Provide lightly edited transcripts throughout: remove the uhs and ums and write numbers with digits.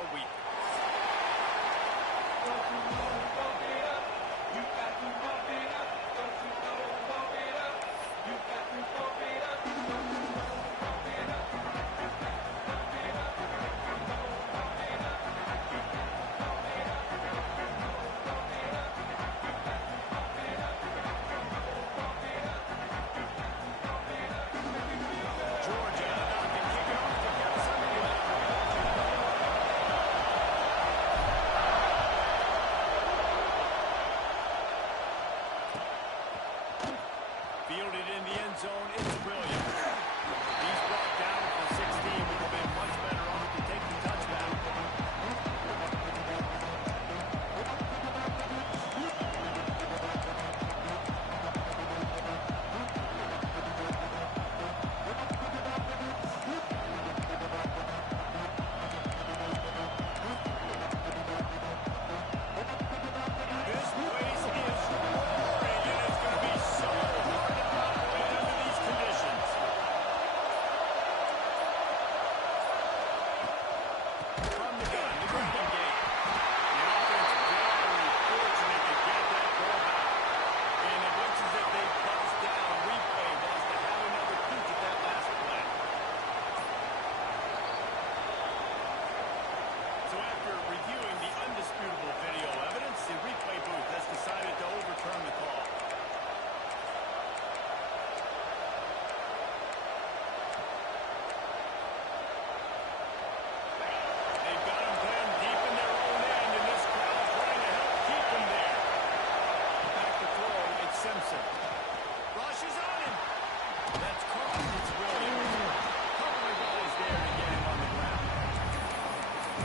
all week. Fielded in the end zone, it's brilliant. He's brought down for 16, would have been much better off to take the touchdown. This place is roaring, and it's going to be so hard to operate under these conditions. From the gun, the grounding game. The offense very fortunate to get that ball back. And it looks as if they bust down. Replay wants to have another peek at that last play. So after reviewing the undisputable video evidence, the replay booth has decided to overturn the call. They've got him pinned deep in their own end, and this crowd trying to help keep him there. Back to throw, it's Simpson. Rush is on him. That's caught. It's Williams. Covering bodies there to get him on the ground.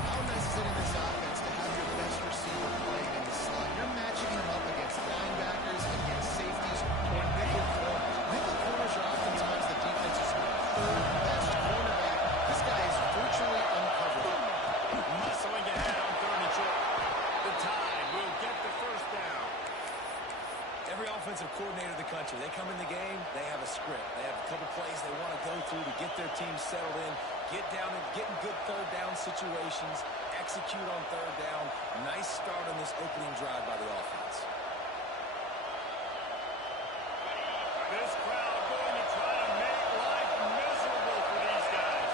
How nice is it in this offense to have your best receiver playing in the slot? You're matching him up against linebackers, against safeties, or nickel corners. Nickel corners are oftentimes the defense's third best cornerback. This guy is virtually uncoverable. Muscling ahead on 3rd and short. The Tide will get the first down. Every offensive coordinator in the country, they come in the game, they have a script. They have a couple plays they want to go through to get their team settled in, get down and get in good third down situations, execute on 3rd down. Nice start on this opening drive by the offense. This crowd going to try to make life miserable for these guys.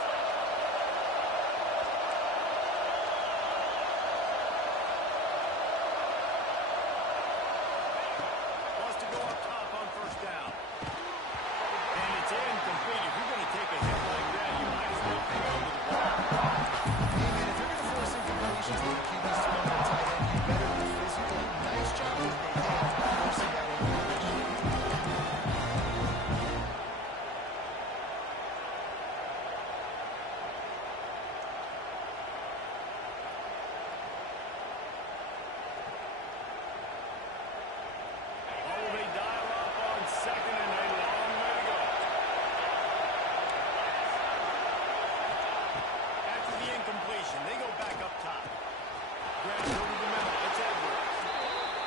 Wants to go up top on 1st down. And it's incomplete. If you're going to take a hit like that, you might as well hang on to the ball. Hey, man, if you're going to force incompletions with the QB's throwing their tight end, you better be physical. Nice job with the hand forcing that incompletion. Oh, they dial up on 2nd and a long way to go. After the incompletion, they go back up top. Grabs over the middle. It's Edwards.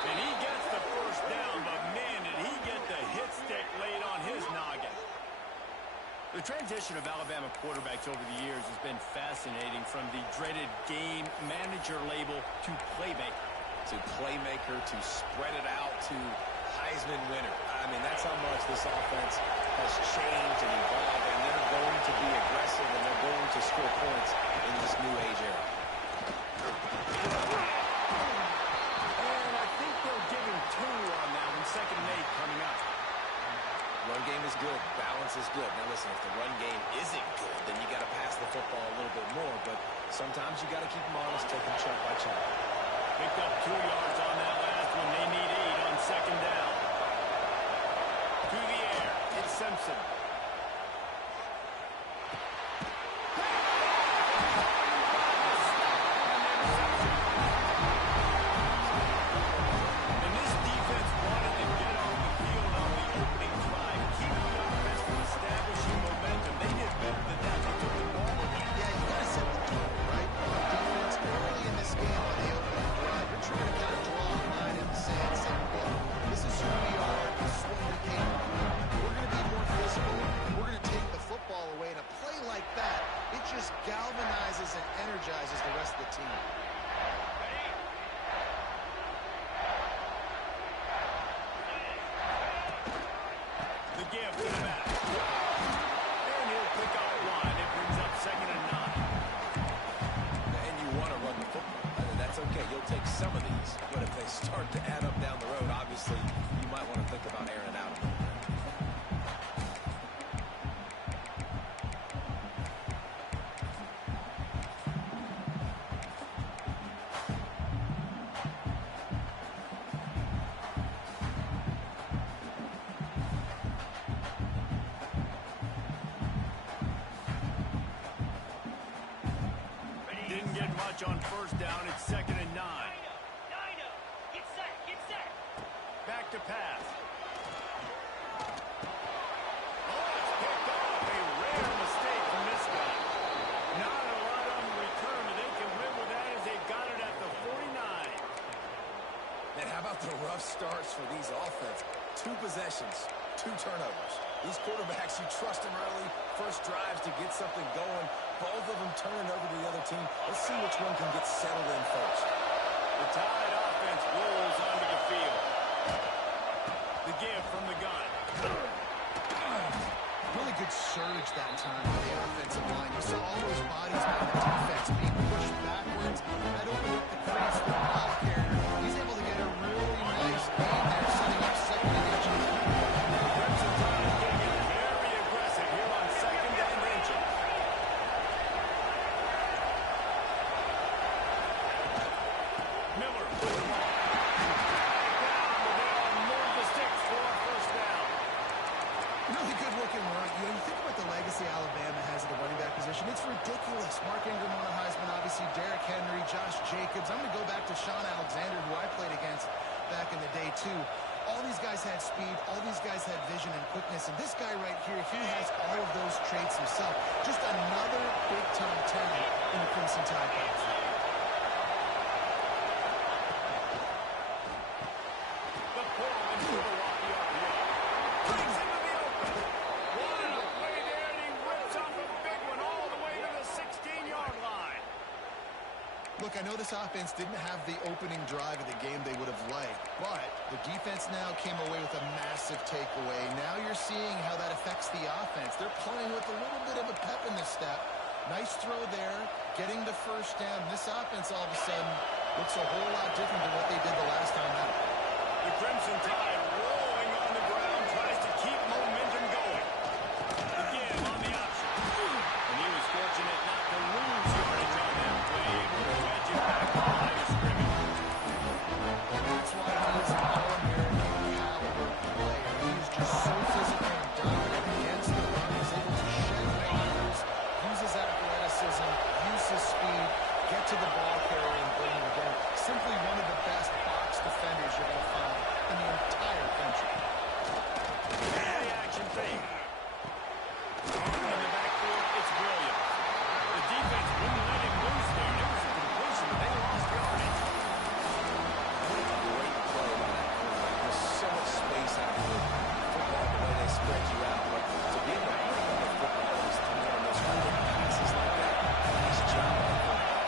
And he gets the 1st down, but man, did he get the hit stick laid on his noggin. The transition of Alabama quarterbacks over the years has been fascinating, from the dreaded game manager label to playmaker. To playmaker, to spread it out, to Heisman winner. I mean, that's how much this offense has changed and evolved, and they're going to be aggressive, and they're going to score points in this new age era. And I think they'll give him 2 on that one. 2nd and 8 coming up. Run game is good. Balance is good. Now, listen, if the run game isn't good, then you got to pass the football a little bit more, but sometimes you got to keep them honest, take them chunk by chunk. Picked up 2 yards on that last one. They need 8 on 2nd down. To the air. It's Simpson. And this defense wanted to get on the field on the opening drive, keep the offense from establishing momentum. They did better than that. They took the ball away. Yeah, you got to set the tone, right? On defense, early in this game on the opening drive, you're trying to kind of draw a line in the sand, saying, look, this is who we are, this is what we came to do. We're going to be more physical, we're going to take the football away, and a play like that, it just galvanizes and energizes the rest of the team. to the mat. And he'll pick up one. It brings up 2nd and 9. And you want to run the football. That's okay. You'll take some of these. But if they start to add up down the road, obviously, you might want to think about airing it out a little bit. Didn't get much on 1st down. It's 2nd and 9. Get set, get set. Back to pass. Oh, it's picked off. A rare mistake from this guy. Not a lot on the return, but they can live with that as they got it at the 49. And how about the rough starts for these offense? 2 possessions, 2 turnovers. These quarterbacks, you trust them early. First drives to get something going. Both of them turning over to the other team. Let's see which one can get settled in first. The Tide offense rolls onto the field. The give from the gun. Really good surge that time by the offensive line. You saw all those bodies by the defense being pushed backwards. That opened up the crease for the ball carrier. He's able to get a really nice gain there, setting up 2nd and inches. Crimson Tide is going to get very aggressive here on 2nd and inches. Miller. Down, but they'll move the sticks for a 1st down. Really good looking run. You think about the legacy Alabama has at the running back position. It's ridiculous. Mark Ingram won a Heisman, obviously Derrick Henry, Josh Jacobs. I'm going to go back to Sean Alexander, who I played against back in the day, too. All these guys had speed. All these guys had vision and quickness. And this guy right here, he has all of those traits himself. Just another big-time talent in the Crimson Tide backfield. The pull into the walkie RPO. Brings into the open. What a play there, and he rips off a big one all the way to the 16-yard line. Look, I know this offense didn't have the opening drive of the game they would have liked, but the defense now came away with a massive takeaway. Now you're seeing how that affects the offense. They're playing with a little bit of a pep in the step. Nice throw there, getting the 1st down. This offense all of a sudden looks a whole lot different than what they did the last time out. The Crimson Tide rolling on the ground, tries to keep momentum going. Again on the option. And he was fortunate not to lose yardage on that play, able to wedge it back to the line of scrimmage. That's why he's an All-American caliber player. He's just so physical and dominant against the run. He's able to shed blockers, use his athleticism, use his speed, get to the ball carrier and bring him down. Simply one of the best box defenders you're going to find in the entire country. Play action fake. In the backfield, it's Williams. The defense wouldn't let him loose there. It was a completion, but they lost yardage. Great play by that quarterback. There's so much space out there. Football, the way they spread you out. But to be able to bring the football is to one of those quick passes like that. Nice job by the quarterback.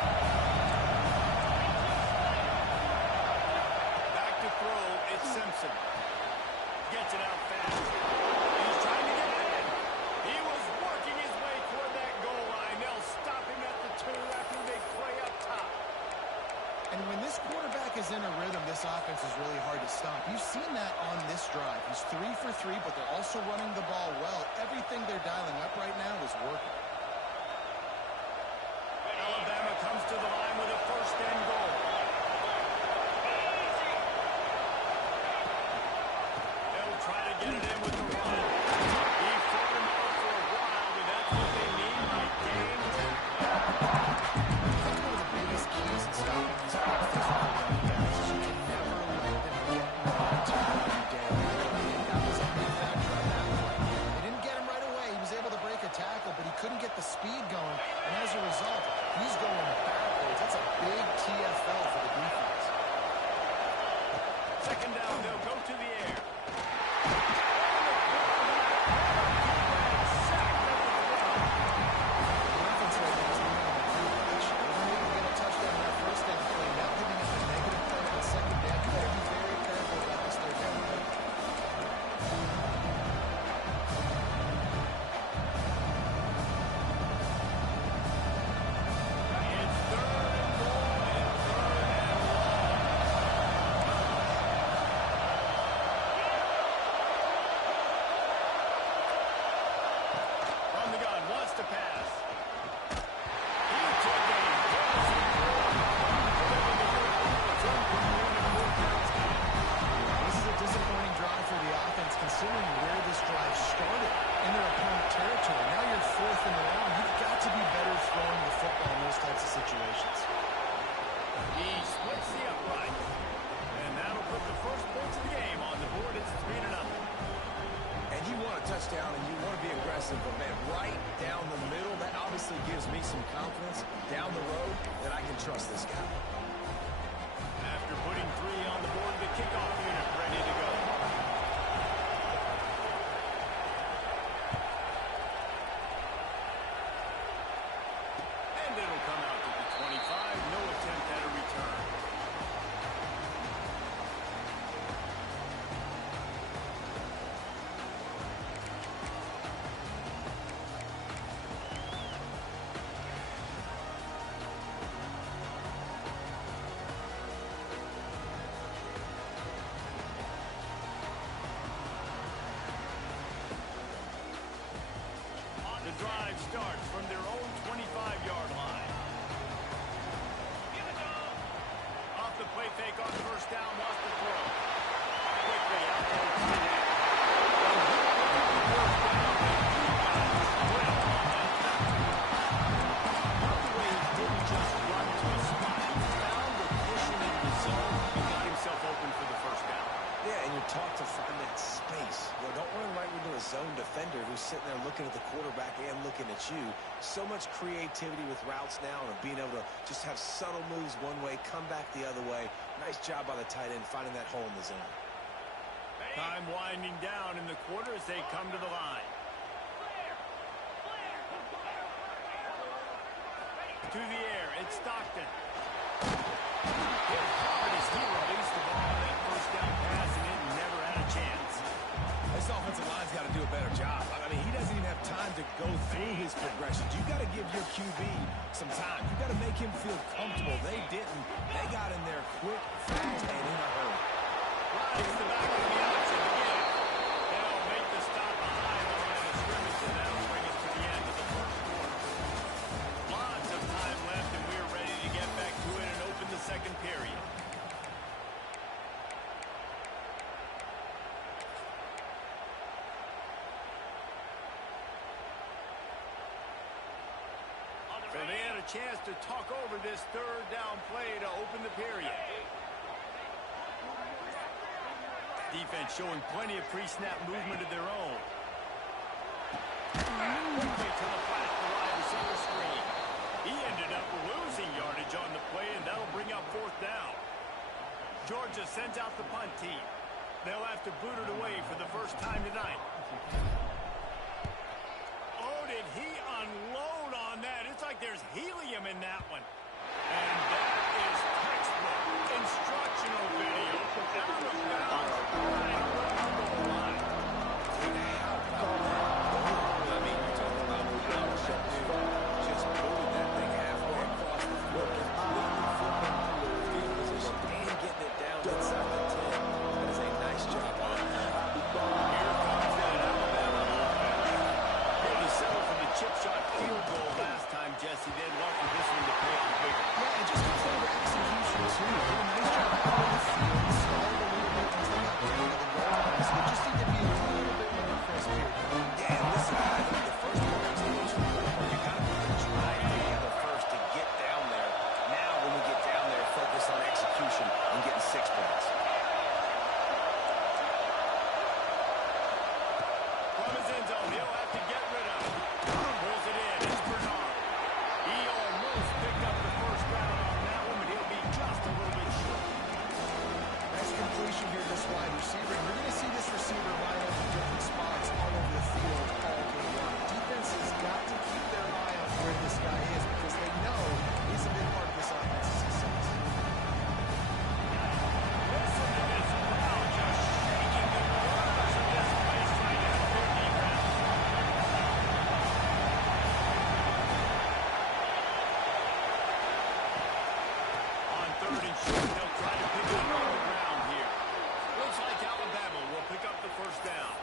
Back to throw, it's Simpson. Gets it out fast. He's trying to get ahead. He was working his way toward that goal line. They'll stop him at the 2 after they play up top. And when this quarterback is in a rhythm, this offense is really hard to stop. You've seen that on this drive. He's 3 for 3, but they're also running the ball well. Everything they're dialing up right now is working. Alabama comes to the line with a 1st and goal. They'll try to get it in with the run. He fought him out for a while, but that's what they need by game time. I think one of the biggest keys in stopping these big physical running backs is you can never let them get momentum running down. And that was a big factor on that play. They didn't get him right away. He was able to break a tackle, but he couldn't get some confidence down the road that I can trust this guy. After putting 3 on the board, the kickoff unit ready to go. And it'll come out to the 25. No attempt at a return. The drive starts from their own 25-yard line. Off the play fake on first down, lost the throw. Quickly out to the tight end. Not the way he didn't just run to a spot. He found the cushion in the zone and got himself open for the first down. Yeah, and you're taught to find that space. You know, don't run right into a zone defender who's sitting there looking at the quarterback and looking at you. So much creativity with routes now and being able to just have subtle moves one way, come back the other way. Nice job by the tight end finding that hole in the zone. Time winding down in the quarter as they come to the line. To the air, it's Stockton. Hit hard as he released the ball on that first down pass, and it never had a chance. This offensive line's got to do a better job. I mean, he doesn't even have time to go through his progressions. You got to give your QB some time. You got to make him feel comfortable. They didn't. They got in there quick, fast, and in a hurry. Rides the back of the option again. They'll make the stop behind the line of scrimmage, and that'll bring us to the end of the first quarter. Lots of time left, and we're ready to get back to it and open the second period. So they had a chance to talk over this third down play to open the period. Defense showing plenty of pre-snap movement of their own. Quickly to the flat, the wide receiver screen. He ended up losing yardage on the play, and that'll bring up fourth down. Georgia sends out the punt team. They'll have to boot it away for the first time tonight. Oh, did he unload on that? It's like there's helium in that one. And that is textbook instructional video. Out of bounds, right around the line. I mean, you're talking about powership, dude. Just moving that thing halfway across the field, completely flipping field position and getting it down inside the 10. That is a nice job on it. Here comes that Alabama offense. They settled for the chip shot field goal last time, Jesse. They'd love for this one to pay off bigger. Yeah, it just comes down to execution, too. Did a nice job out the field, stalled a little bit once they got down to the goal line, so they just need to be a little bit more crisp here. Yeah, and listen, I think the first one is the most important. You got to put the drive together first to get down there. Now, when we get down there, focus on execution and getting 6 points. From his end zone, he'll have to get rid of it. Pulls it in. It's Bernard. He almost picked up the first down on that one, but he'll be just a little bit short. Nice completion here, this wide receiver. And you're going to see this receiver line up in different spots all over the field all game long. Defense has got to keep their eye on where this guy is because they know he's a big part of this offense's success. Listen to this crowd just shaking the corners of this place right now. Their defense. On third and short, they'll try to pick it up on the ground here. Looks like Alabama will pick up the first down.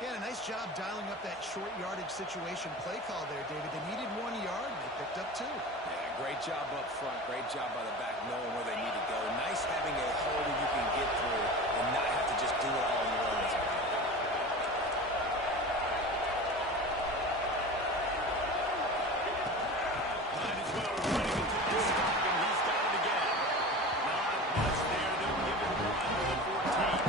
Yeah, nice job dialing up that short yardage situation play call there, David. They needed 1 yard, and they picked up 2. Yeah, great job up front. Great job by the back knowing where they need to go. Nice having a hole that you can get through and not have to just do it all on your own. Might as well run him into this stop, and he's got it again. Not much there. They'll give him one to the 14.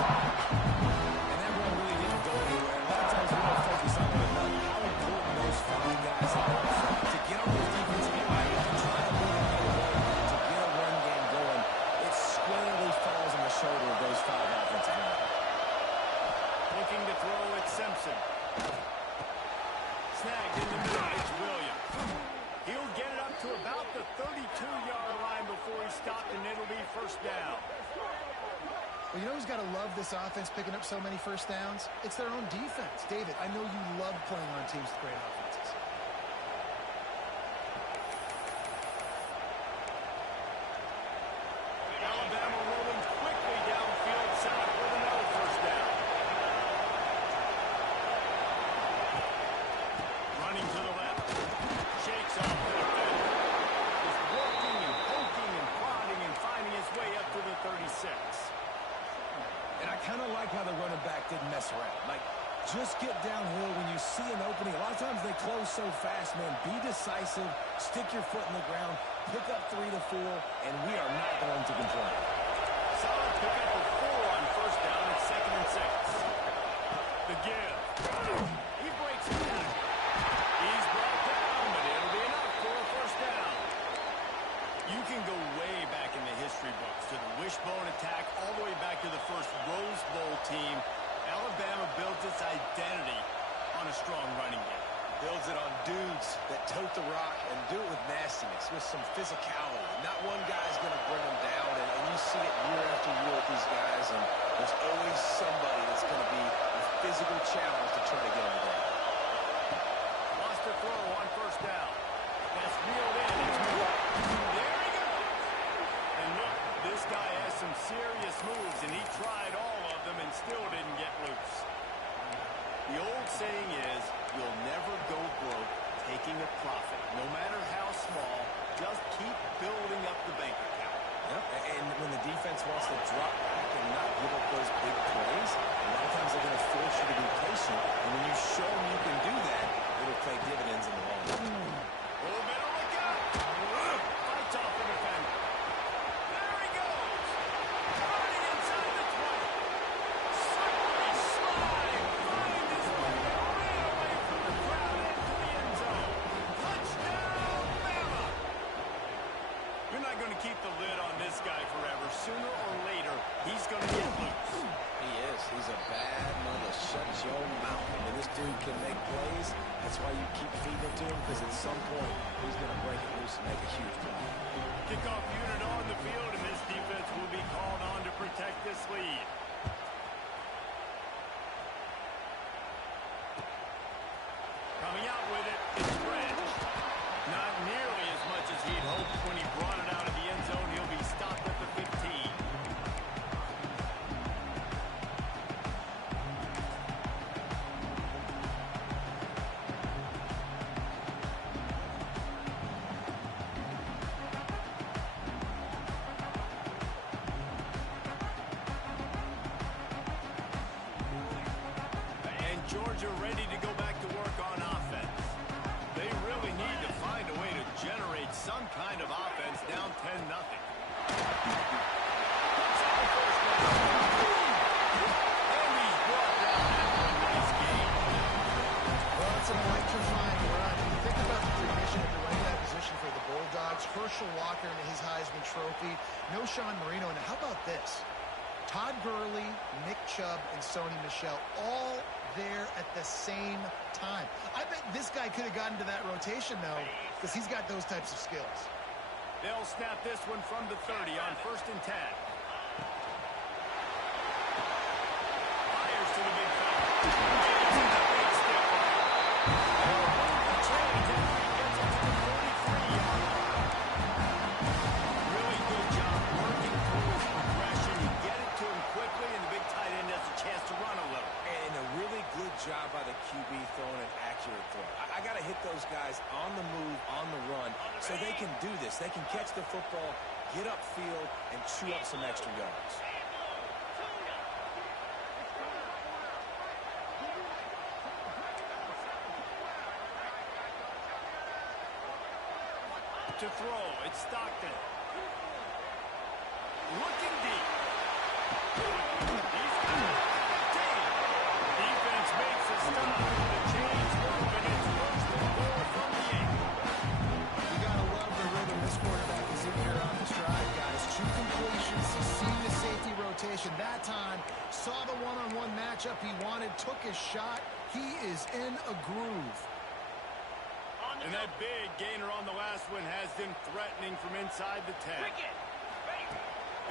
And that one really didn't go anywhere. A lot of times we don't focus on it enough. How important those 5 guys are to get stopped, and it'll be first down. Well, you know who's got to love this offense picking up so many first downs? It's their own defense. David, I know you love playing on teams with great offenses. Alabama rolling quickly downfield, set up with another first down. Running to the left. Shakes off the defender. Just working and poking and prodding and finding his way up to the 36. And I kind of like how the running back didn't mess around. Like, just get downhill when you see an opening. A lot of times they close so fast, man. Be decisive, stick your foot in the ground, pick up 3 to 4, and we are not going to complain. Solid pickup of 4 on first down at 2nd and 6. The give. He breaks it down. He's brought down, but it'll be enough for a first down. You can go way back in the history books to the wishbone attack, all the way back to the first Rose Bowl team. Alabama built its identity on a strong running game. Builds it on dudes that tote the rock and do it with nastiness, with some physicality. Not one guy's going to bring them down, and you see it year after year with these guys, and there's always somebody that's going to be a physical challenge to try to get them down. Lost a throw on first down. That's reeled in. There he goes. And look, this guy has some serious moves, and he tried all of them and still didn't get loose. The old saying is, you'll never go broke taking a profit. No matter how small, just keep building up the bank account. Yep. And when the defense wants to drop back and not give up those big plays, a lot of times they're going to force you to be patient. And when you show them you can do that, it'll pay dividends in the long run. A little bit of look out. Fights off the defender. There he goes. Running inside the 20. Slippery slide. Find his way right away from the crowd into the end zone. Touchdown, Bama. You're not going to keep the lid on this guy forever. Sooner or later, he's going to get loose. He is. He's a bad mother. Shut your mouth. I mean, this dude can make plays. That's why you keep feeding it to him, because at some point, he's going to break it loose and make a huge play. Kickoff unit on the field, and this defense will be called on to protect this lead. Coming out with it, it's French. Not nearly as much as he'd hoped when he brought it out of the end zone. He'll be stopped at the 15. Georgia ready to go back to work on offense. They really need to find a way to generate some kind of offense down 10-0. And he's brought down after a nice game. Well, it's an electrifying run. When you think about the tradition of the running back position for the Bulldogs, Herschel Walker and his Heisman Trophy, no Sean Marino. And how about this? Todd Gurley, Nick Chubb, and Sony Michel all there at the same time. I bet this guy could have gotten to that rotation, though, because he's got those types of skills. They'll snap this one from the 30 on 1st and 10. Fires to the big fella. Gets in the big step on. Change after he gets it to the 43-yard line. Really good job working through his progression. You get it to him quickly, and the big tight end has a chance to run a little. And a really good job by the QB throwing an accurate throw. I got to hit those guys on the move, on the run, so they can do this. They can catch the football, get upfield, and chew up some extra yards. To throw, it's Stockton. Looking deep. He's got it at the 15. Defense makes a stop. The chains move, and it's 1st and 4 from the 8. You gotta love the rhythm this quarterback is in here on this drive, guys. 2 completions, he's seen the safety rotation. That time, saw the one-on-one matchup he wanted, took his shot. He is in a groove. And that big gainer on the last one has them threatening from inside the 10.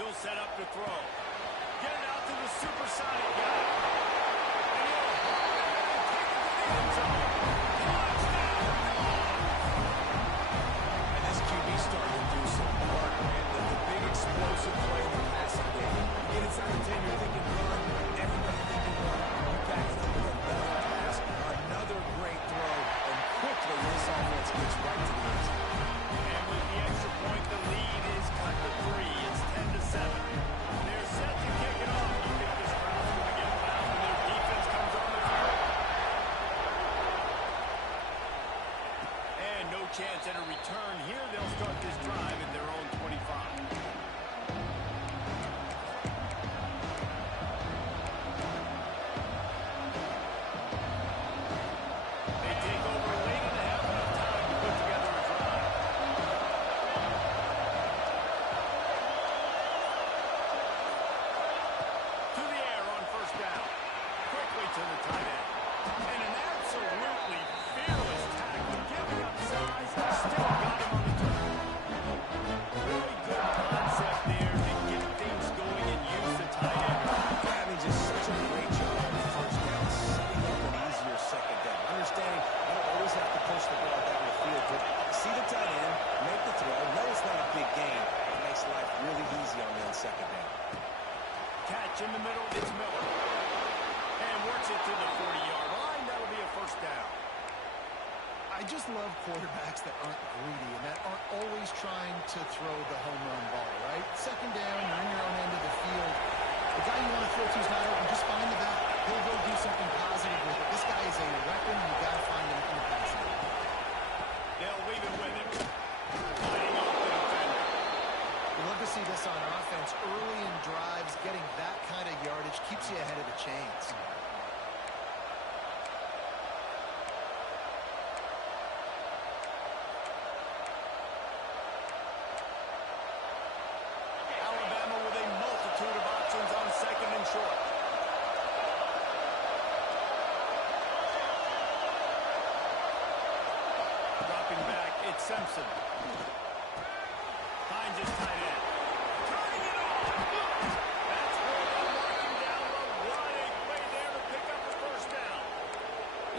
He'll set up to throw. Get it out to the supersonic guy. And he'll take it to the end zone. Touchdown, And this QB starting to do some work, man. The big explosive play in the passing game. Get inside the 10, you're thinking run. Everybody thinking run. You back it up with another pass, another great throw, and quickly this offense gets right to the end zone. and with the extra point, the lead is cut to 3. It's 10-7. They're set to kick it off. You think this crowd's going to get loud when their defense comes on the field? And no chance at a return here. They'll start this drive at their own 25. They take over late and have enough time to put together a drive. To the air on first down. Quickly to the tight end. And an absolutely fearless tackle. Giving up size. Still got him on the turn. Really good concept there to get things going and use the tight end. Having just such a great job on the first down, setting up an easier second down. Understanding you don't always have to push the ball down the field, but see the tight end, make the throw. No, it's not a big gain. It makes life really easy on that second down. Catch in the middle. It's Miller. And works it to the 40-yard line. That'll be a first down. I just love quarterbacks that aren't greedy and that aren't always trying to throw the home run ball, right? Second down, you're in your own end of the field. The guy you want to throw to is not open. Just find the back. He'll go do something positive with it. This guy is a weapon. You got to find him in the passing game. They'll leave it with him. Lining off the defender. We love to see this on offense early in drives. Getting that kind of yardage keeps you ahead of the chains. Alabama with a multitude of options on second and short. Dropping back, it's Simpson. Finds his tight end. Turning it on. That's where they'll mark him down. What a play there to pick up the first down.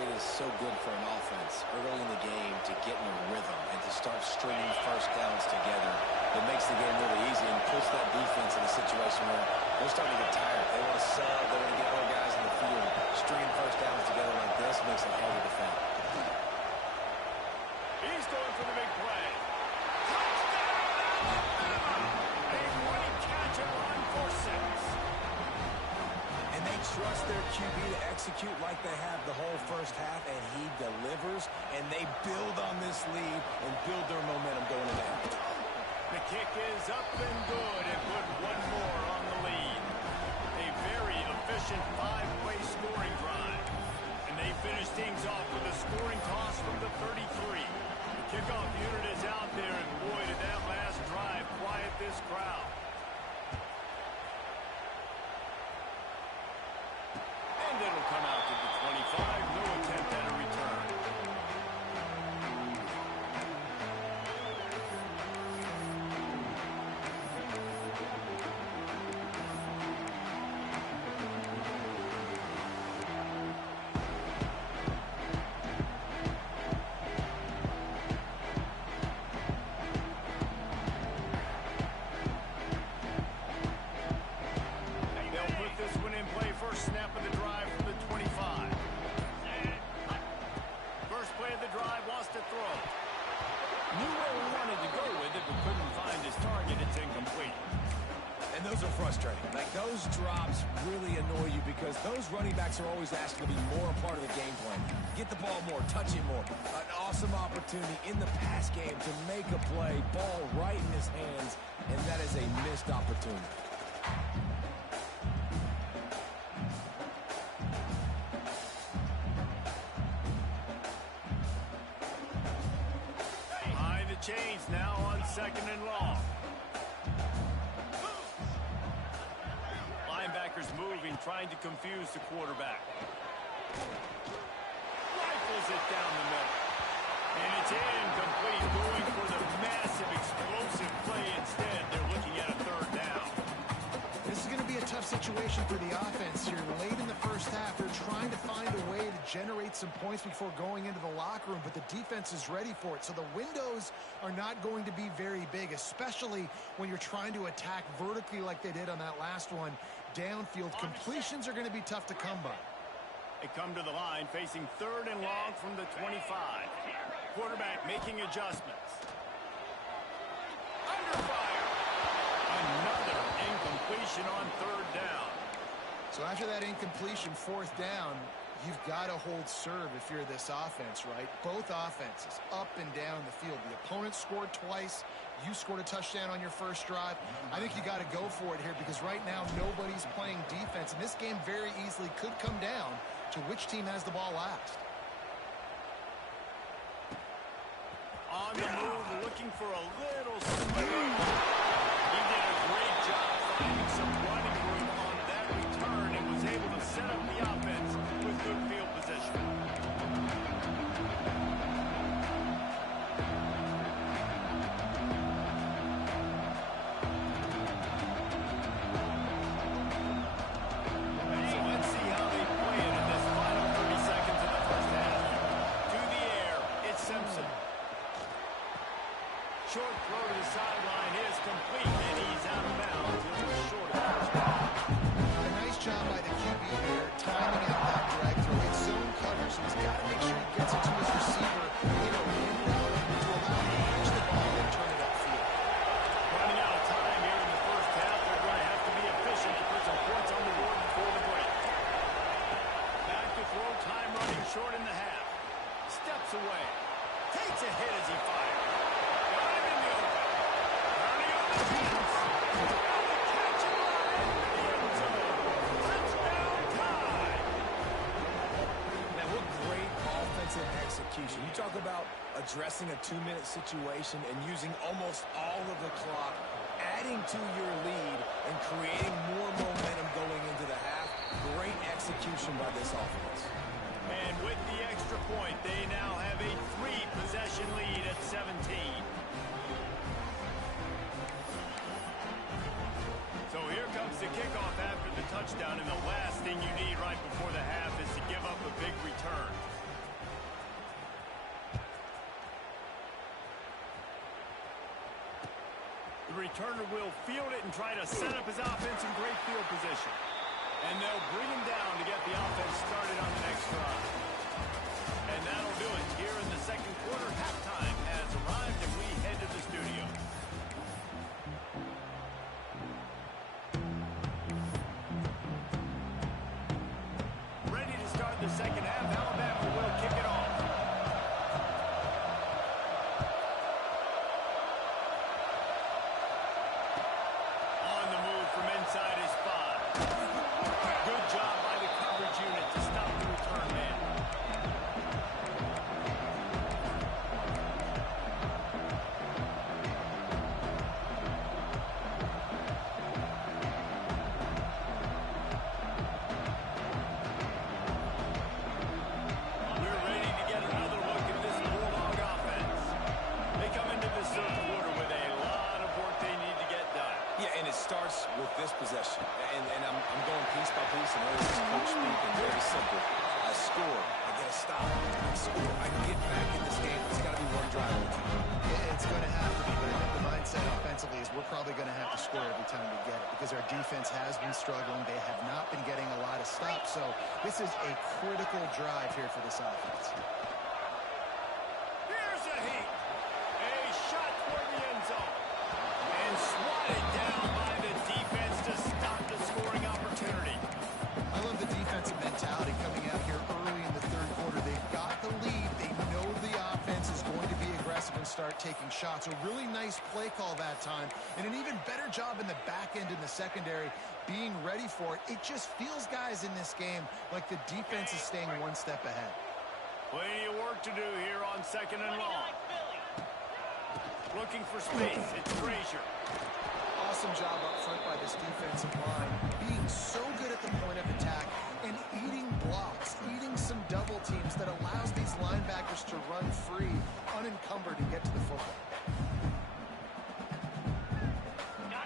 It is so good for an offense early in the game to get in a rhythm and to start stringing first downs together. It makes the game really easy and puts that defense in a situation where they're starting to get tired. They want to sub. They want to get more guys in the field. Stringing first downs together like this makes it hard to defend. He's going for the big play. Touchdown, Alabama! A great catch and run for 6. And they trust their QB to execute like they have the whole first half, and he delivers, and they build on this lead and build their momentum going into half. The kick is up and good and put one more on the lead. A very efficient 5-play scoring drive. And they finish things off with a scoring toss from the 33. The kickoff unit is out there, and boy, did that last drive quiet this crowd. And it'll come out to the 25. No attempt at a return. They'll put this one in play. First snap of the drive from the 25. First play of the drive, lost a throw. Knew where he wanted to go with it, but couldn't find his target. It's incomplete. And those are frustrating. Like, those drops really annoy you because those running backs are always asked to be more a part of the game plan. Get the ball more, touch it more. An awesome opportunity in the pass game to make a play, ball right in his hands, and that is a missed opportunity. Behind the chains now on second and long. Linebackers moving, trying to confuse the quarterback. Rifles it down the middle. And it's incomplete, going for the massive explosive play instead. They're looking at a third down. situation for the offense here. Late in the first half, they're trying to find a way to generate some points before going into the locker room, but the defense is ready for it. So the windows are not going to be very big, especially when you're trying to attack vertically like they did on that last one. Downfield completions are going to be tough to come by. They come to the line facing 3rd and long from the 25. Quarterback making adjustments. Under fire. Another incompletion on 3rd down. So after that incompletion, 4th down, you've got to hold serve if you're this offense, right? Both offenses up and down the field. The opponent scored twice. You scored a touchdown on your first drive. I think you got to go for it here because right now nobody's playing defense. And this game very easily could come down to which team has the ball last. On the move, looking for a little sliver. He did a great job finding some running room on that return and was able to set up the offense with good field position. So let's see how they play it in this final 30 seconds of the first half. To the air, it's Simpson. Short throw to the sideline is complete, and he's out of bounds. It was short of touchdown. A nice job by the QB there, timing out that drag throw. It's zone cover, so he's got to make sure he gets it to his receiver in a window to allow him to catch the ball and turn it upfield. Running out of time here in the first half. They're going to have to be efficient to put some points on the board before the break. Back to throw, time running short in the half. Steps away. Takes a hit as he fires. Got him in the open. Turning on the fence. Got the catch and run into the end zone. Touchdown tie. Man, what great offensive execution. You talk about addressing a 2-minute situation and using almost all of the clock, adding to your lead and creating more momentum going into the half. Great execution by this offense. And with the extra point, they now have a 3-possession lead at 17. So here comes the kickoff after the touchdown, and the last thing you need right before the half is to give up a big return. The returner will field it and try to set up his offense in great field position. And they'll bring him down to get the offense started on the next drive. And that'll do it here in the second quarter. Halftime has arrived, and we head to the studio. Ready to start the second half. Alabama will kick it off. On the move from inside his 5. Good job by the coverage unit to stop the return man. We're ready to get another look at this Bulldog offense. They come into this third quarter with a lot of work they need to get done. Yeah, and it starts with this possession. And I'm going piece by piece, and this is coach speak, and very simple. I score. I get a stop. I score. I can get back in this game. It's got to be one drive at a time. It's going to have to be, but I think the mindset offensively is we're probably going to have to score every time we get it because our defense has been struggling. They have not been getting a lot of stops, so this is a critical drive here for this offense. Here's a heat. A shot toward the end zone. And swatted down by the defense to stop the scoring opportunity. I love the defensive mentality coming out here early in the third quarter. They've got the lead. They know the offense is going to be aggressive and start taking shots. A really nice play call that time, and an even better job in the back end in the secondary being ready for it. It just feels, guys, in this game like the defense is staying one step ahead. Plenty of work to do here on second and long. Looking for space. It's Frazier. Awesome job up front by this defensive line, being so good at the point of attack and eating blocks, eating some double teams that allows these linebackers to run free, unencumbered, and get to the football.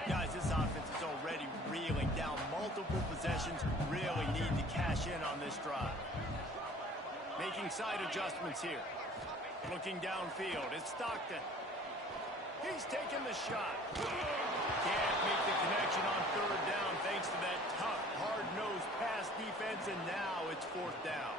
Guys, this offense is already reeling down multiple possessions cash in on this drive. Making side adjustments here. Looking downfield. It's Stockton. He's taking the shot. Can't make the connection on third down thanks to that tough, hard-nosed pass defense, and now it's fourth down.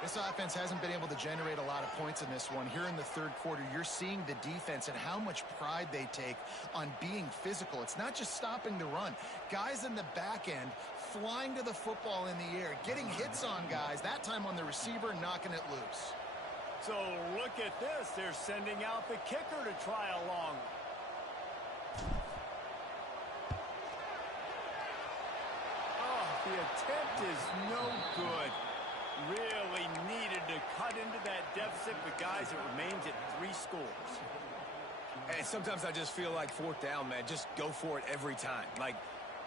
This offense hasn't been able to generate a lot of points in this one. Here in the third quarter, you're seeing the defense and how much pride they take on being physical. It's not just stopping the run. Guys in the back end flying to the football in the air, getting hits on guys, that time on the receiver, knocking it loose. So look at this. They're sending out the kicker to try a long one. Oh, the attempt is no good. Really needed to cut into that deficit, but guys, it remains at 3 scores. And sometimes I just feel like fourth down, man, just go for it every time. Like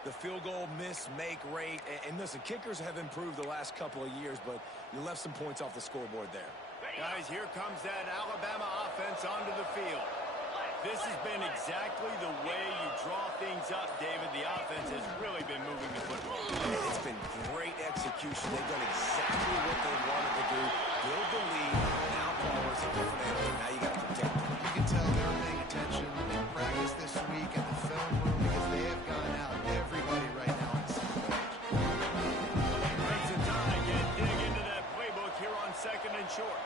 the field goal miss-make rate. And listen, kickers have improved the last couple of years, but you left some points off the scoreboard there. Guys, here comes that Alabama offense onto the field. This has been exactly the way you draw things up, David. The offense has really been moving the football. It's been great execution. They've done exactly what they wanted to do. Build the lead. Now, Paul, it's a different animal. Now you got to protect them. You can tell they're paying attention in practice this week in the film room because they have gone out everybody right now on the same page. Crimson Tide get dig into that playbook here on 2nd and short.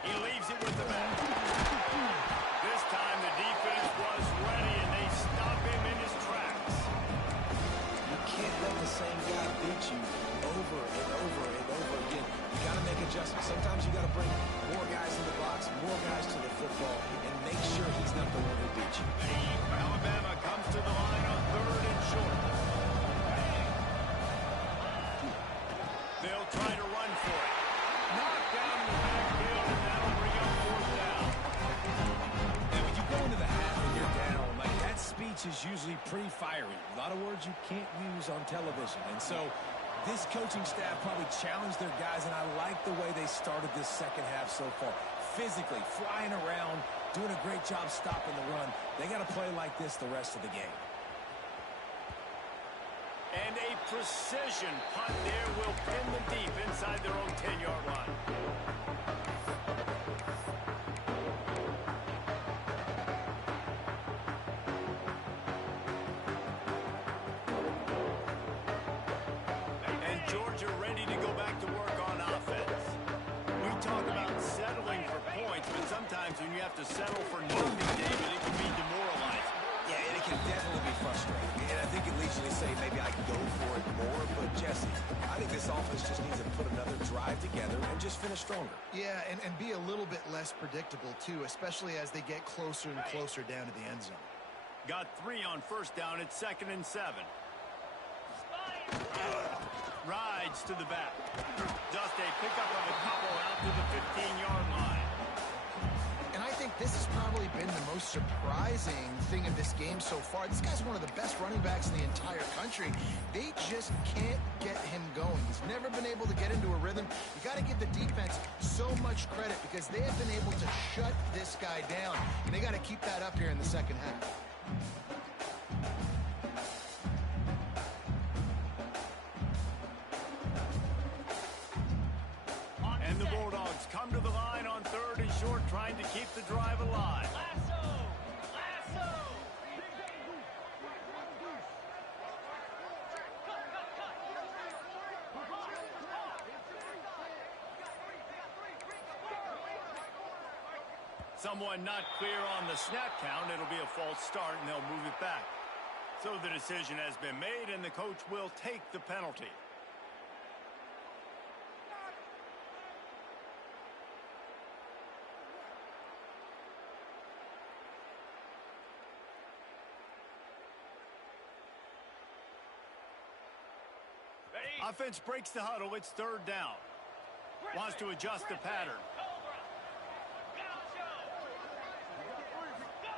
He leaves it with the back. This time the defense was ready, and they stop him in his tracks. You can't let the same guy beat you over and over and over again. You got to make adjustments. Sometimes you got to bring more guys in the box, more guys to the football, and make sure he's not the one who beats you. Alabama comes to the line on 3rd and short. They'll try to run for it. Knocked down in the backfield, and that'll bring up 4th down. And when you go into the half and you're down, like that speech is usually pretty fiery. A lot of words you can't use on television. And so this coaching staff probably challenged their guys, and I like the way they started this second half so far. Physically, flying around, doing a great job stopping the run. They got to play like this the rest of the game. And a precision punt there will pin them deep inside their own 10-yard line. And Georgia ready to go back to work on offense. We talk about settling for points, but sometimes when you have to settle for nothing, David, it can be demoralizing. Yeah, and it can definitely be frustrating. And I think it leads you to say maybe I can go for it more. But, Jesse, I think this offense just needs to put another drive together and just finish stronger. Yeah, and be a little bit less predictable, too, especially as they get closer and closer down to the end zone. Got 3 on 1st down at 2nd and 7. Rides to the back. Just a pickup of a couple out to the 15-yard line. And I think this has probably been the most surprising thing of this game so far. This guy's one of the best running backs in the entire country. They just can't get him going. He's never been able to get into a rhythm. You got to give the defense so much credit because they have been able to shut this guy down. And they got to keep that up here in the second half. And the Bulldogs come to the line on 3rd and short, trying to keep the drive alive. Lasso! Lasso! Someone not clear on the snap count. It'll be a false start, and they'll move it back. So the decision has been made, and the coach will take the penalty. Offense breaks the huddle. It's 3rd down. Wants to adjust the pattern.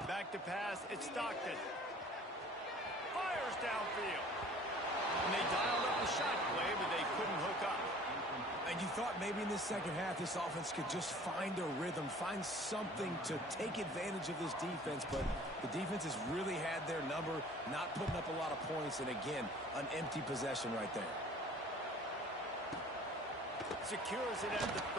Back to pass. It's Stockton. Fires downfield. And they dialed up the shot play, but they couldn't hook up. And you thought maybe in this second half this offense could just find a rhythm, find something to take advantage of this defense, but the defense has really had their number, not putting up a lot of points, and again, an empty possession right there. Secures it at the 30.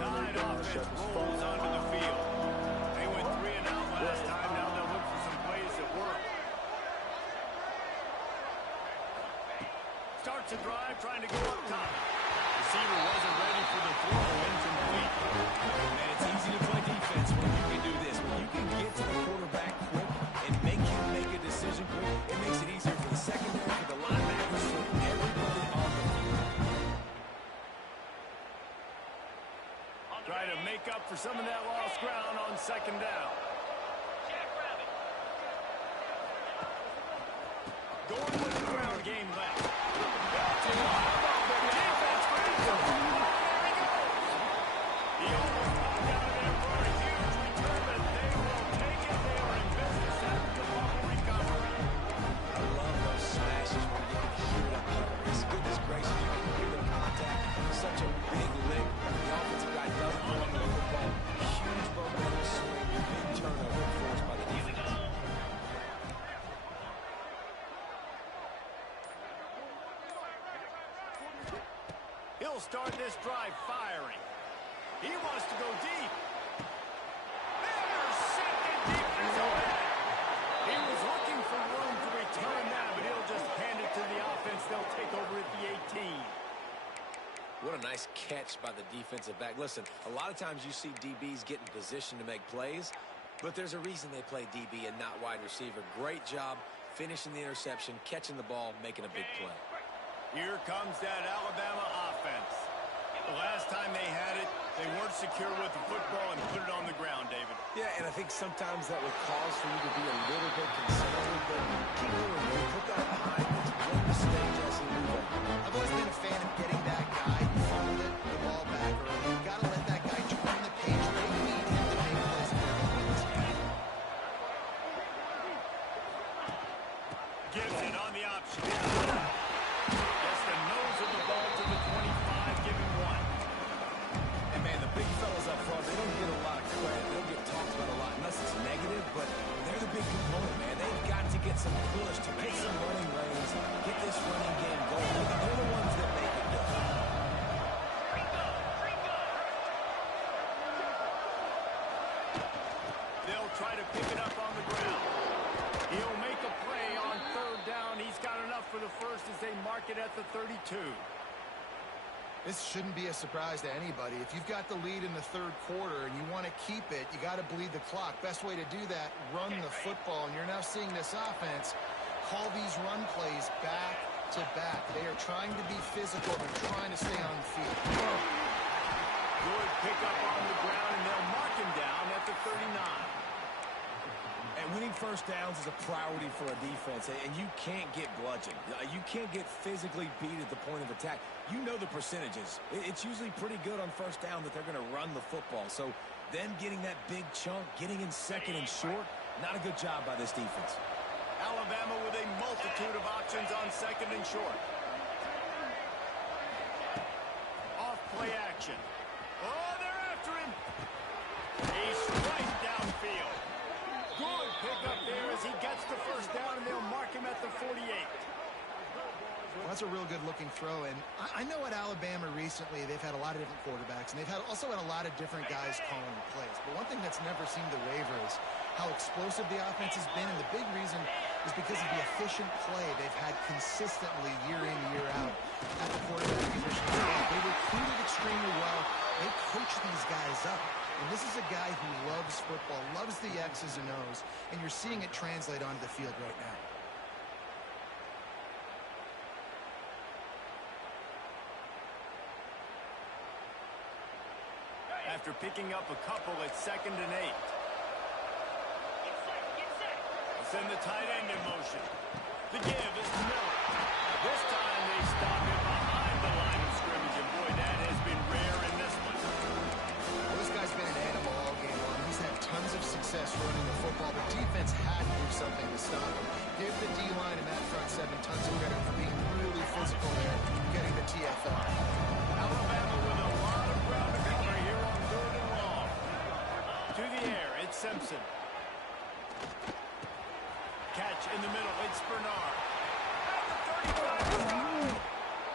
Tide offense rolls onto the field. They went 3 and out last time. Now they'll look for some plays that work. Starts a drive, trying to go up top. Receiver wasn't ready for the throw. Incomplete. Man, it's easy to play defense when you can do this. When you can get to the quarterback quick and make him make a decision quick, it makes it easier for the secondary, for the linebackers, for everybody on the field. Try to make up for some of that lost ground on second down. Going with the ground game left. Defense brings him. There he goes. He almost popped out of there for a huge return, but they will take it. They are in business after the fumble recovery. I love those smashes when you can hear them coming. Goodness gracious, you can hear the contact. Such a big lick. The offensive guy doesn't run the football. Huge momentum swing. Big turnover forced by the defense. He'll start this drive firing. He wants to go deep. Intercepted deep in his own head. He was looking for room to return that, but he'll just hand it to the offense. They'll take over at the 18. What a nice catch by the defensive back. Listen, a lot of times you see DBs get in position to make plays, but there's a reason they play DB and not wide receiver. Great job finishing the interception, catching the ball, making a big play. Here comes that Alabama offense. The last time they had it, they weren't secure with the football and put it on the ground, David. Yeah, and I think sometimes that would cause for you to be a little bit conservative, but keep moving. You put that behind you, run the stage as you move on. I've always been a fan of getting that guy who fumbled it, the ball back early. You've got to let that guy turn the page. They need him to make plays if they're going to win this game. Gives it on the option. Gets the nose of the ball to the 25, giving 1. And man, the big fellas up front, they don't get a lot of credit. They don't get talked about a lot unless it's negative, but they're the big component, man. They've got to get some push to get some running lanes, get this running game going. They're the ones that make it go. They'll try to pick it up on the ground. He'll make a play on third down. He's got enough for the first as they mark it at the 32. This shouldn't be a surprise to anybody. If you've got the lead in the third quarter and you want to keep it, you got to bleed the clock. Best way to do that, run the football. And you're now seeing this offense call these run plays back to back. They are trying to be physical. They're trying to stay on the field. Good pickup on the ground, and they'll mark him down at the 39. And winning first downs is a priority for a defense, and you can't get bludgeoned. You can't get physically beat at the point of attack. You know the percentages. It's usually pretty good on first down that they're going to run the football. So them getting that big chunk, getting in second and short, not a good job by this defense. Alabama with a multitude of options on second and short. Off play action. Oh, they're after him. He's right downfield. Good pickup there as he gets the first down, and they'll mark him at the 48. Well, that's a real good-looking throw, and I know at Alabama recently they've had a lot of different quarterbacks, and they've also had a lot of different guys calling the plays. But one thing that's never seemed to waver is how explosive the offense has been, and the big reason is because of the efficient play they've had consistently year in, year out at the quarterback position. They recruited extremely well. They coach these guys up. And this is a guy who loves football, loves the X's and O's, and you're seeing it translate onto the field right now. After picking up a couple at 2nd and 8. Send the tight end in motion. The give is to Miller. This time they stop him behind the line of scrimmage, and boy, that has To the air, it's Simpson. Catch in the middle, it's Bernard.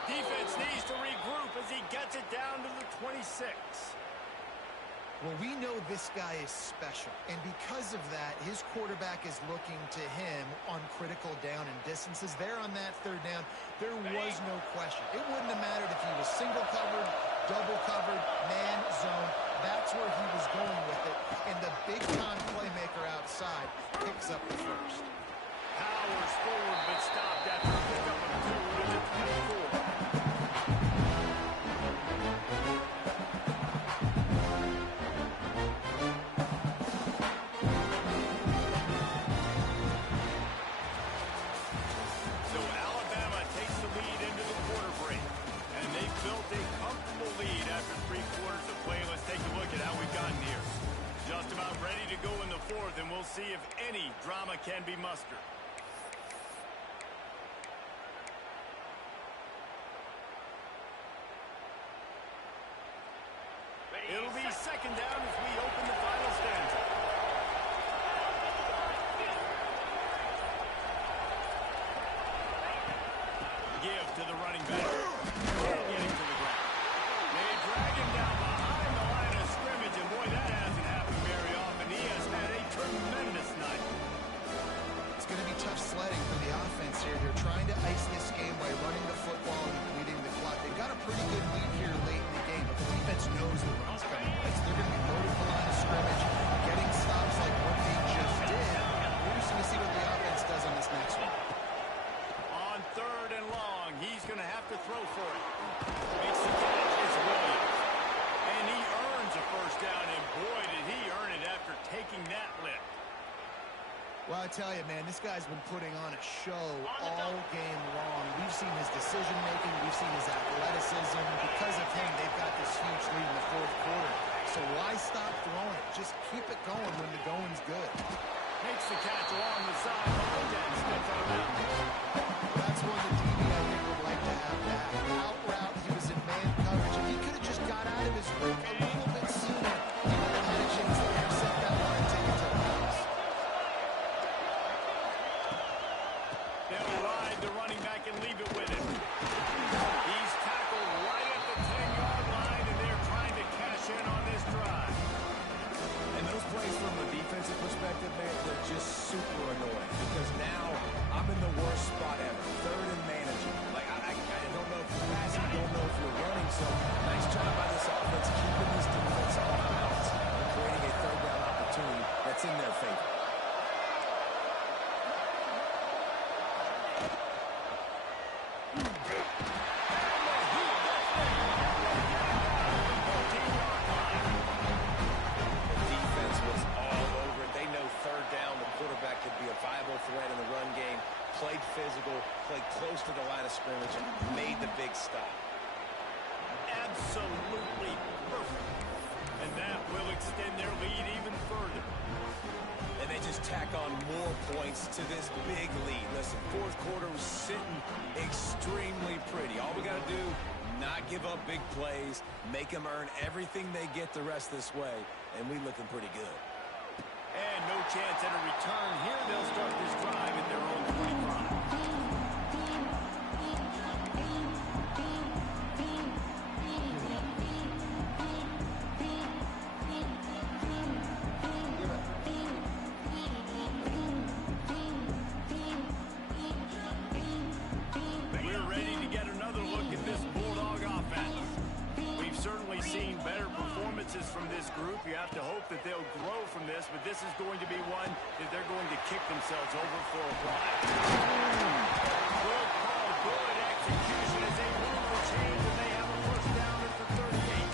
Defense needs to regroup as he gets it down to the 26. Well, we know this guy is special, and because of that, his quarterback is looking to him on critical down and distances. There on that third down, there was no question. It wouldn't have mattered if he was single covered, double covered, man, zone. That's where he was going with it, and the big-time playmaker outside picks up the first. Powers forward, but stopped after a pickup of 2 to the 24. So Alabama takes the lead into the quarter break, and they built a comfortable lead after 3 quarters of play. Let's take a look at how we've gotten here. Just about ready to go in the fourth, and we'll see if any drama can be mustered. It'll be second down as we open the final stanza. Give to the running back. Can't get him to the ground. They drag him down behind the line of scrimmage, and boy, that hasn't happened very often. He has had a tremendous night. It's going to be tough sledding for the offense here. They're trying to ice this game by running the football and depleting the clock. They've got a pretty good lead here late in the game, but the defense knows the run's coming. So they're going to be loaded the line of scrimmage, getting stops like what they just did. We're just going to see what the offense does on this next one. On third and long, he's going to have to throw for it. Makes the catch. It's Williams. And he earns a first down, and boy, did he earn it after taking that lift. Well, I tell you, man, this guy's been putting on a show all game long. We've seen his decision-making. We've seen his athleticism. Because of him, they've got this huge lead in the fourth quarter. So why stop throwing? Just keep it going when the going's good. Makes the catch along the sideline and steps out of bounds. That's one the DB, I think, would like to have back. Out route, he was in man coverage. If he could have just got out of his route a little bit sooner, he would have had a chance to intercept that one and take it to the house. They'll ride the running back and leave it with him. He's tackled right at the 10-yard line, and they're trying to cash in on this drive. And those plays from a defensive perspective, man, they're just super annoying because now I'm in the worst spot ever. Third and manageable. Like, I don't know if you're passing, don't know if you're running. So nice job by this offense keeping this defense off balance and creating a third down opportunity that's in their favor. Threat in the run game, played physical, played close to the line of scrimmage, and made the big stop. Absolutely perfect. And that will extend their lead even further. And they just tack on more points to this big lead. Listen, fourth quarter was sitting extremely pretty. All we got to do, not give up big plays, make them earn everything they get the rest this way, and we looking pretty good. And no chance at a return here. They'll start this drive at their own 25. We're ready to get another look at this Bulldog offense. We've certainly seen better performances from this group. You have to hope that they'll grow from this, but this is going to be one that they're going to kick themselves over for a while. Good call, good execution as they move the chains, and they have a first down at the 38.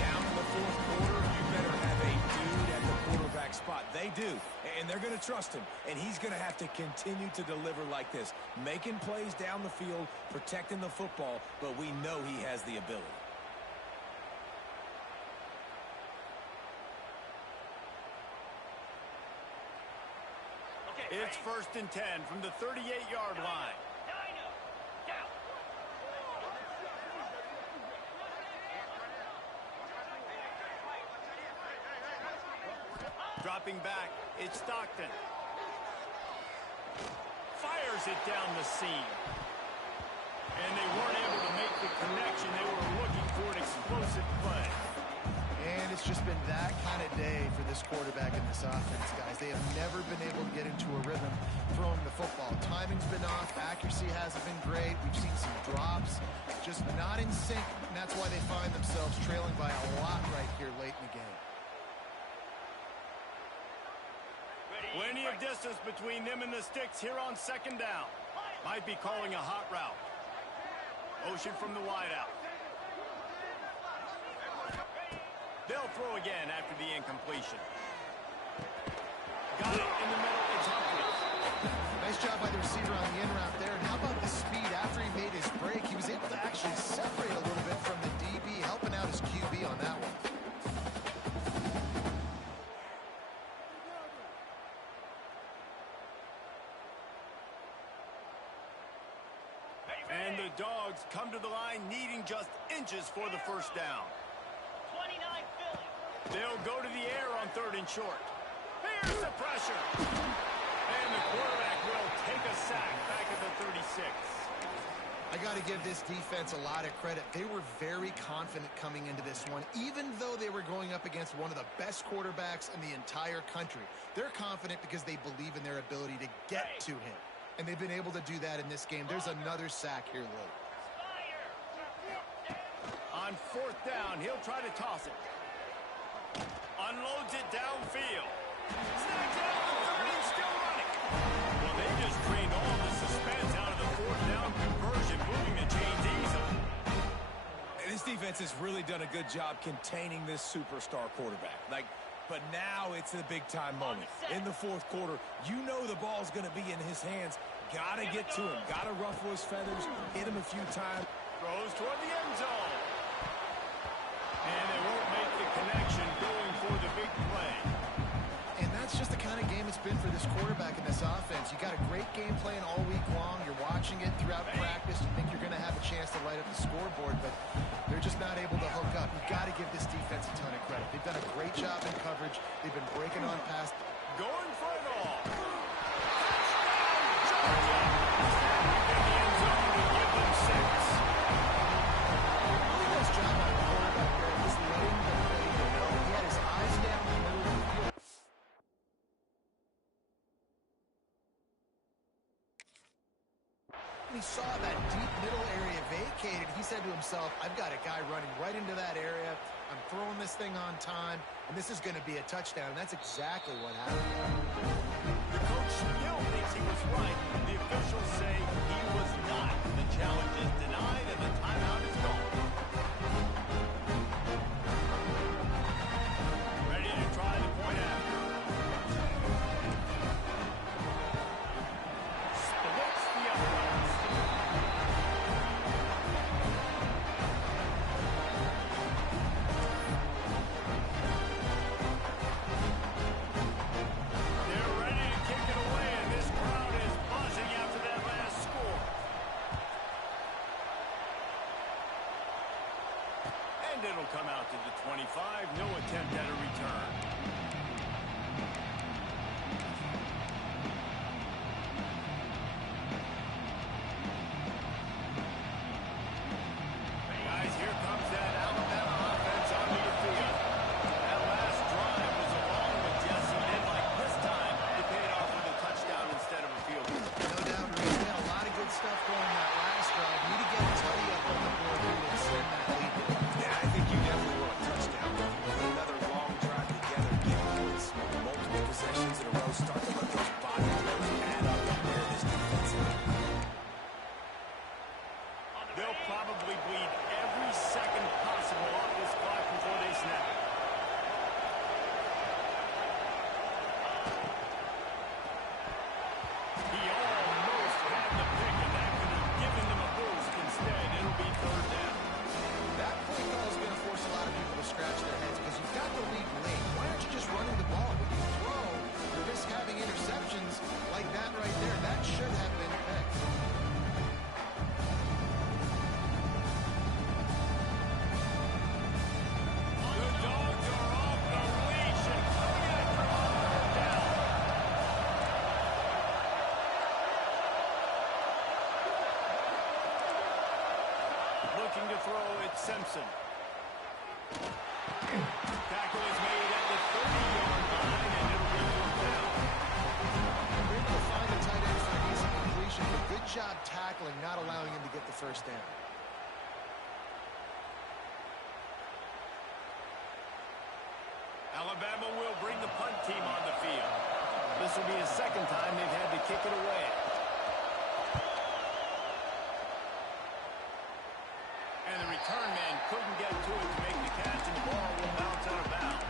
Down in the fourth quarter, you better have a dude at the quarterback spot. They do, and they're going to trust him, and he's going to have to continue to deliver like this, making plays down the field, protecting the football, but we know he has the ability. It's first and 10 from the 38-yard line. dropping back. It's Stockton. Fires it down the seam. And they weren't able to make the connection. They were looking for an explosive play. And it's just been that kind of day for this quarterback and this offense, guys. They have never been able to get into a rhythm throwing the football. Timing's been off. Accuracy hasn't been great. We've seen some drops. Just not in sync, and that's why they find themselves trailing by a lot right here late in the game. Plenty of distance between them and the sticks here on second down. Might be calling a hot route. Motion from the wideout. They'll throw again after the incompletion. Got it in the middle. It's Humphries. Nice job by the receiver on the in route there. And how about the speed after he made his break? He was able to actually separate a little bit from the DB, helping out his QB on that one. And the Dogs come to the line needing just inches for the first down. 29 Philly. They'll go to the air on 3rd and short. Here's the pressure. And the quarterback will take a sack back at the 36. I got to give this defense a lot of credit. They were very confident coming into this one, even though they were going up against one of the best quarterbacks in the entire country. They're confident because they believe in their ability to get to him. And they've been able to do that in this game. There's another sack here late. On 4th down, he'll try to toss it. Unloads it downfield. Snags it out the 30, still running. Well, they just drained all the suspense out of the 4th down conversion, moving the chains easily. This defense has really done a good job containing this superstar quarterback. But now it's a big-time moment. In the 4th quarter, you know the ball's going to be in his hands. Got to get to him. Got to ruffle his feathers, hit him a few times. Throws toward the end zone. And they won't make the connection going for the big play. And that's just the kind of game it's been for this quarterback and this offense. You got a great game plan all week long. You're watching it throughout practice. You think you're going to have a chance to light up the scoreboard, but they're just not able to hook up. You've got to give this defense a ton of credit. They've done a great job in coverage. They've been breaking on past. Going for it all. Touchdown, Georgia. In the end zone to give them 6. Really nice job on the quarterback there, just letting the play go. He had his eyes down the middle of the field. When he saw that deep middle area vacated, he said to himself, I've got a guy running right into that area. I'm throwing this thing on time, and this is going to be a touchdown. And that's exactly what happened. The coach still thinks he was right. The officials say he was not. The challenge is denied, and the timeout is gone. Ready to try the point after. Splits the uprights. They're ready to kick it away, and this crowd is buzzing. Looking to throw it, Simpson. Tackle is made at the 30-yard line, and it'll be fourth down. They're able to find the tight end for an easy completion, but good job tackling, not allowing him to get the first down. Alabama will bring the punt team on the field. This will be the second time they've had to kick it away. And the return man couldn't get to it to make the catch, and the ball will bounce out of bounds.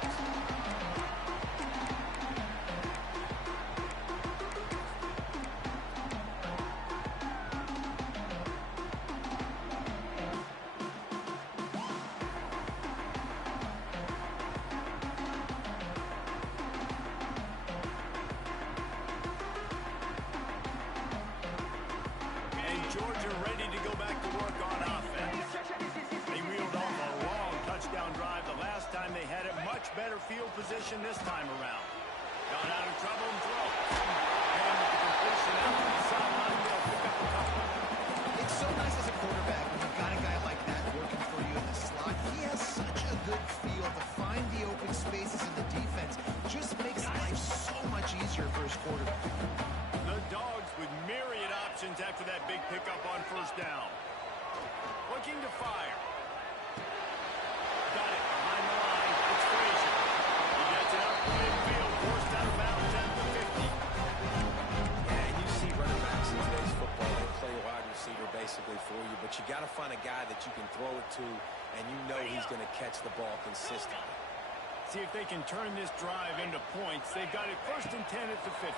Georgia ready to go back to work on offense. They reeled off a long touchdown drive the last time they had it. Much better field position this time around. Got out of trouble and throw. And with the completion out to the sideline, they'll pick up a couple. It's so nice as a quarterback when you've got a guy like that working for you in the slot. He has such a good feel to find the open spaces in the defense. Just makes life so much easier for his quarterback. The Dogs with myriad options after that big pickup on first down. Looking to fire. Got it behind the line. It's Frazier. He gets it up to midfield. Forced out of bounds at the 50. Yeah, and you see running backs in today's football. They play wide receiver basically for you, but you got to find a guy that you can throw it to, and you know he's going to catch the ball consistently. See if they can turn this drive into points. They've got it 1st and 10 at the 50.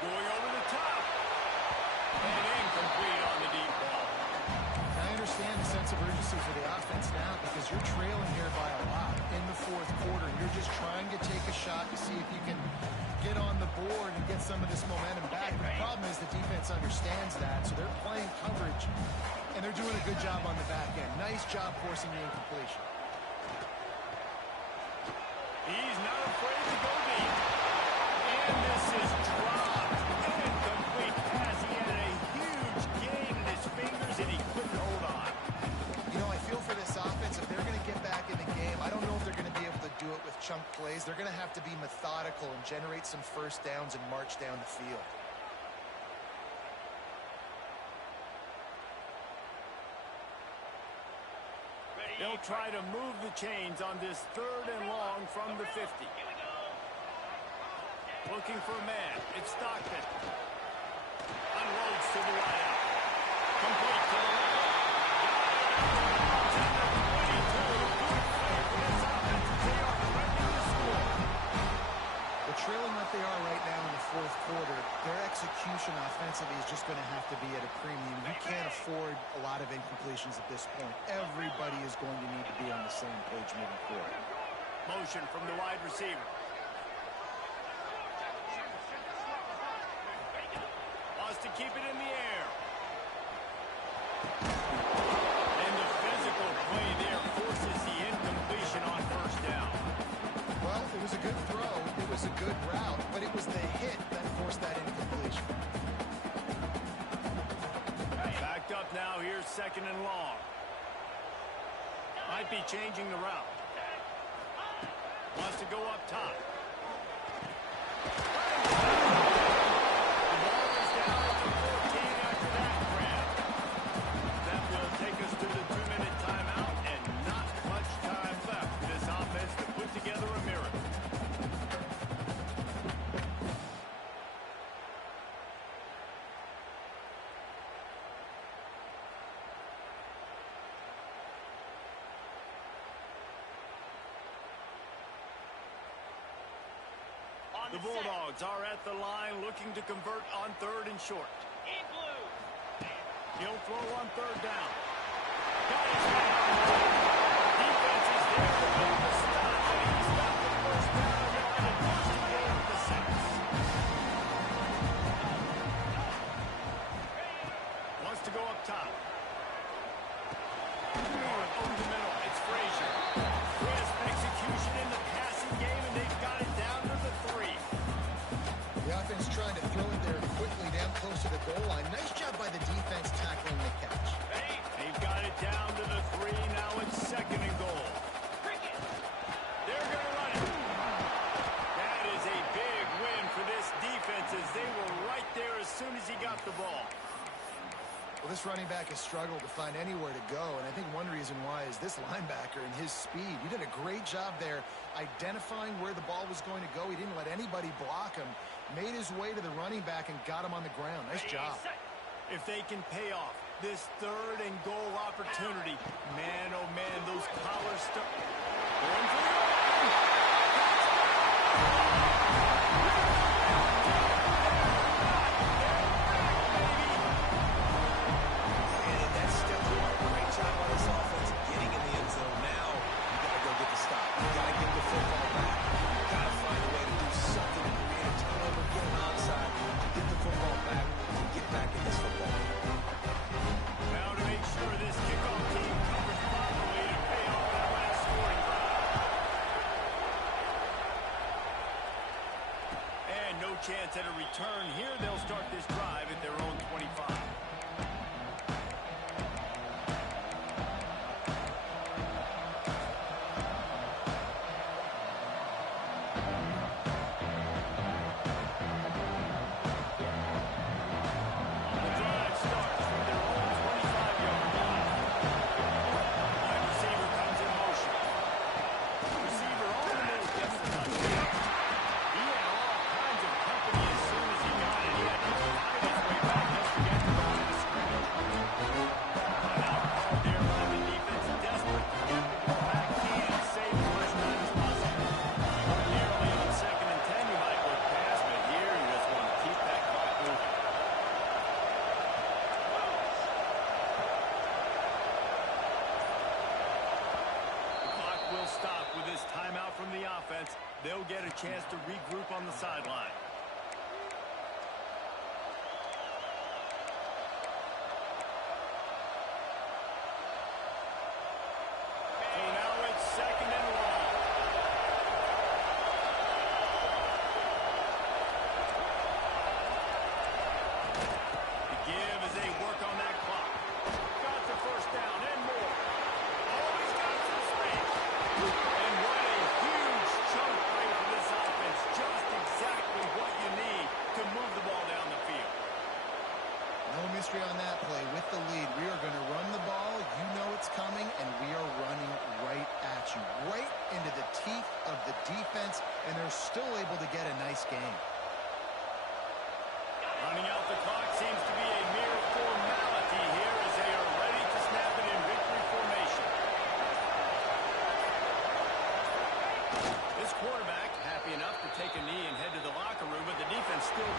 Going over the top. And incomplete on the deep ball. I understand the sense of urgency for the offense now because you're trailing here by a lot in the fourth quarter. You're just trying to take a shot to see if you can get on the board and get some of this momentum back. The problem is the defense understands that, so they're playing coverage, and they're doing a good job on the back end. Nice job forcing the incompletion. He's not afraid to go deep. And this is dropped. Incomplete pass. He had a huge gain in his fingers, and he couldn't hold on. You know, I feel for this offense, if they're going to get back in the game, I don't know if they're going to be able to do it with chunk plays. They're going to have to be methodical and generate some first downs and march down the field. They'll try to move the chains on this 3rd and long from the 50. Looking for a man. It's Stockton. Unloads to the right out. Complete to the left. Got it. 22. Good play for this offense as they are threatening to score. They're trailing what they are right now in the fourth quarter. Their execution offensively is just going to have to be at a premium. You can't afford a lot of incompletions at this point. Everybody is going to need to be on the same page moving forward. Motion from the wide receiver. Wants to keep it in the air. And the physical play there forces the incompletion on first down. Well, it was a good throw. It was a good route, but it was the hit that forced that incompletion. Backed up now. Here's 2nd and long. Might be changing the route. Wants to go up top. The ball is down at the 14 after that grab. That will take us to the 2-minute timeout, and not much time left for this offense to put together a miracle. The Bulldogs are at the line looking to convert on 3rd and short. In blue. He'll throw on 3rd down. Got his man on the line. Defense is there to make the stop, and he's got the first down yard and wants to gain the 6. Wants to go up top. Over the middle. It's Frazier. Crisp execution in the passing game, and they've got it down to the 3. The offense trying to throw it there quickly down close to the goal line. Nice job by the defense tackling the catch. soon as he got the ball. Well, this running back has struggled to find anywhere to go, and I think one reason why is this linebacker and his speed. He did a great job there identifying where the ball was going to go. He didn't let anybody block him, made his way to the running back, and got him on the ground. Nice job. If they can pay off this 3rd and goal opportunity, man, oh man, those collars stuck. Going for the chance at a return here. They'll start this drive at their own 25. The drive starts from their own 25-yard line. Wide receiver comes in motion. Receiver on the move gets the touchdown. He had all kinds of company as soon as he got it. He had to fight his way back just to get to the line of scrimmage. Timeout called there by the defense, desperate to get the ball back and save as much time as possible. Ordinarily on 2nd and 10, you might look past, but here you just want to keep that clock moving. The clock will stop with this timeout from the offense. They'll get a chance to regroup on the sideline. So now it's 2nd and long. The give as they work on that clock. Got the 1st down and more. Always got some speed. And what a huge chunk play for this offense. Just exactly what you need to move the ball down the field. No mystery on that play. With the lead, we are going to run the ball. You know it's coming, and we are running right at you, right into the teeth of the defense, and they're still able to get a nice game. Running out the clock seems to be a mere formality here as they are ready to snap it in victory formation. This quarterback happy enough to take a knee and head to the locker room, but the defense still